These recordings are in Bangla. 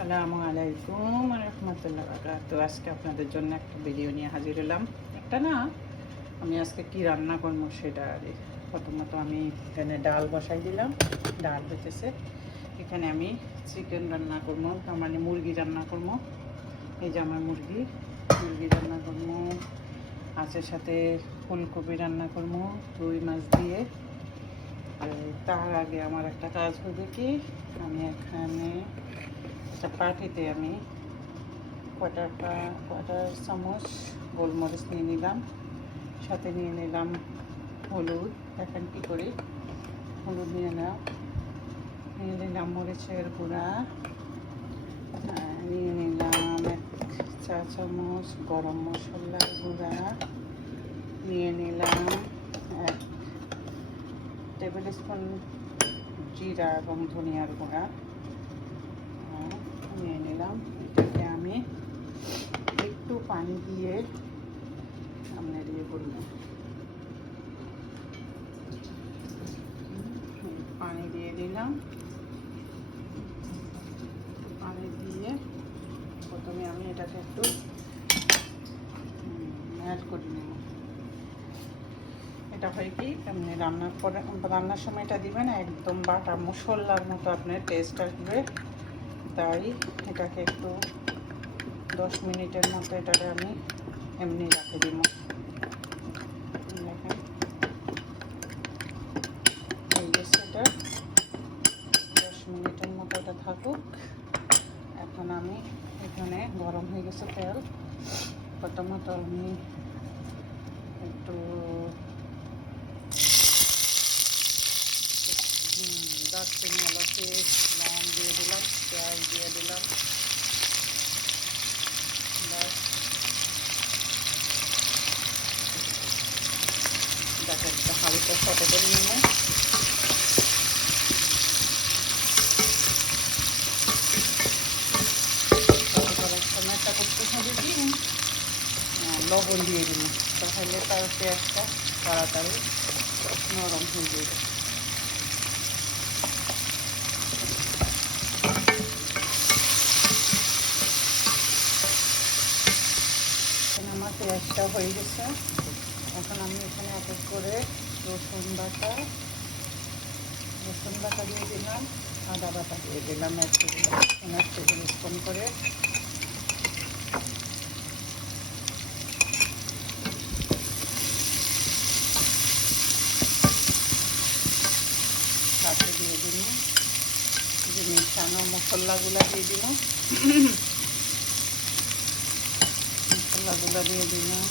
আসসালামু আলাইকুম রহমতুল্লাহ বারাকাতুহু। আজকে আপনাদের জন্য একটা ভিডিও নিয়ে হাজির হলাম। একটা না, আমি আজকে কি রান্না করবো সেটা। প্রথমত আমি এখানে ডাল বসাই দিলাম, ডাল হইতেছে। এখানে আমি চিকেন রান্না করবো, তার মানে মুরগি রান্না করবো। এই যে আমার মুরগি রান্না করবো। মাছের সাথে ফুলকপি রান্না করবো রুই মাছ দিয়ে। আর তার আগে আমার একটা কাজ হবে কি, আমি এখানে পাটিতে আমি কোয়াটার চামচ গোলমরিচ নিয়ে নিলাম, সাথে নিয়ে নিলাম হলুদ, এখন কী করি হলুদ নিয়ে নিলাম মরিচের গুঁড়া, নিয়ে নিলাম 1 চা চামচ গরম মশলার গুঁড়া, নিয়ে নিলাম 1 টেবিল স্পুন জিরা এবং ধনিয়ার গুঁড়া নিয়ে নিলাম। এটাকে আমি একটু পানি দিয়ে আপনার করব, পানি দিয়ে দিলাম। পানি দিয়ে প্রথমে আমি এটাকে একটু অ্যাড করে নেব। এটা হয় কি, আপনি রান্নার সময় এটা দিবেন একদম বাটা মশলার মতো আপনার টেস্ট আসবে। তাই এটাকে একটু 10 মিনিটের মতো এটাকে আমি এমনি রাখে দিব। দেখেন হয়ে গেছে, এটা 10 মিনিটের মতো এটা থাকুক। এখন আমি এখানে গরম হয়ে গেছে তেল, প্রথমত আমি একটু দারচিনি এলাচি লবণ দিয়ে দিলাম, পেঁয়াজ দিয়ে দিলাম। এটাকে একটা হালকা ফটো করে নেব। ফটো করার সময় একটা করতে হবে কি, লবণ দিয়ে দিন, তাহলে তার পেঁয়াজটা তাড়াতাড়ি নরম হয়ে যাবে। আমার পেঁয়াজটা হয়ে গেছে। এখন আমি এখানে এক এক করে রসুন বাটা দিয়ে দিলাম, আদা বাটা দিয়ে দিলাম 1 টেবিল স্পুন করে। সাথে দিয়ে দিলাম যে মিশানো মশলাগুলো দিয়ে দিলাম, মশলাগুলো দিয়ে দিলাম।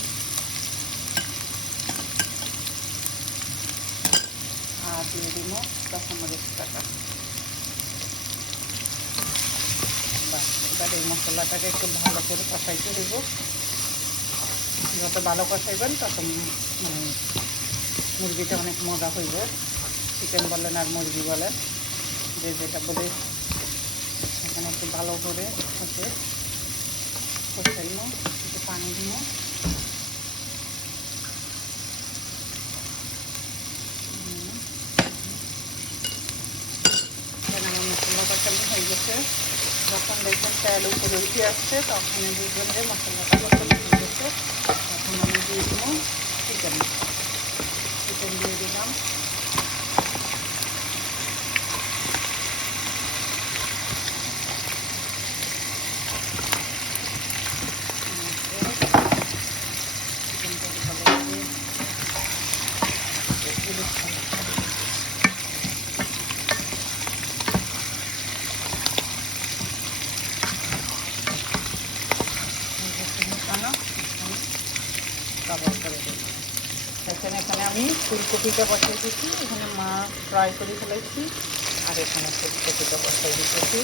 আর দিয়ে দিব কাঁচামরিচ কাটা। এবার এই মশলাটাকে একটু ভালো করে কষাইতে দেবো। যত ভালো কষাইবেন তত মানে মুরগিটা অনেক মজা হইব। চিকেন বলেন আর মুরগি বলেন, যে যেটা বলে, এখানে একটু ভালো করে কষাইব। একটু পানি দিব। মশলাটা কেমন হয়ে গেছে, যখন দেখবেন তেল উপরে উঠে আসছে তখন বুঝবেন যে মশলাটা কষানো হয়ে গেছে। এখন আমি দিয়ে দিব চিকেন দিয়ে দিলাম। এখানে আমি ফুলকপিটা বসাই দিচ্ছি, এখানে মাছ ফ্রাই করে ফেলেছি। আর এখানে ফুলকপিটা বসাই দিতেছি।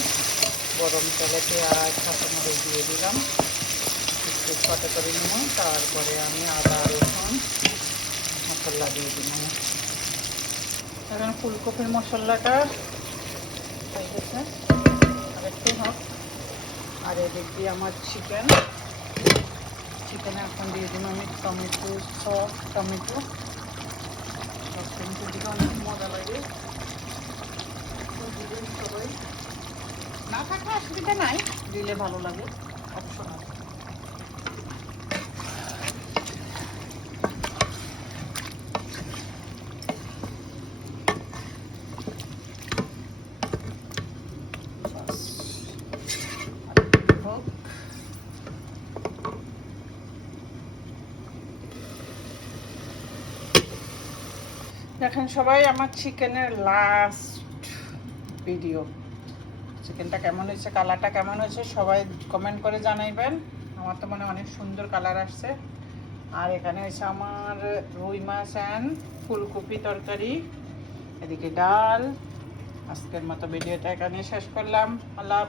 গরম তেলে পেঁয়াজ কাঁচামরিচ দিয়ে দিলাম, একটু ফটো করে নিব। তারপরে আমি আদা রসুন মশলা দিয়ে দিলাম। এখন ফুলকপির মশলাটা হয়ে গেছে, আর একটু হোক। আর এদিক দিয়ে আমার চিকেনে এখন দিয়ে দিলাম আমি টমেটো দিকে অনেক মজা লাগে। সবাই না থাকলে অসুবিধা নাই। দিলে ভালো লাগে, অপশনাল। দেখেন সবাই আমার চিকেনের লাস্ট ভিডিও, চিকেনটা কেমন হয়েছে, কালারটা কেমন হয়েছে সবাই কমেন্ট করে জানাইবেন। আমার তো মনে হয় অনেক সুন্দর কালার আসছে। আর এখানে হয়েছে আমার রুই মাছ অ্যান্ড ফুলকপি তরকারি, এদিকে ডাল। আজকের মতো ভিডিওটা এখানে শেষ করলাম। আল্লাহ হাফেজ।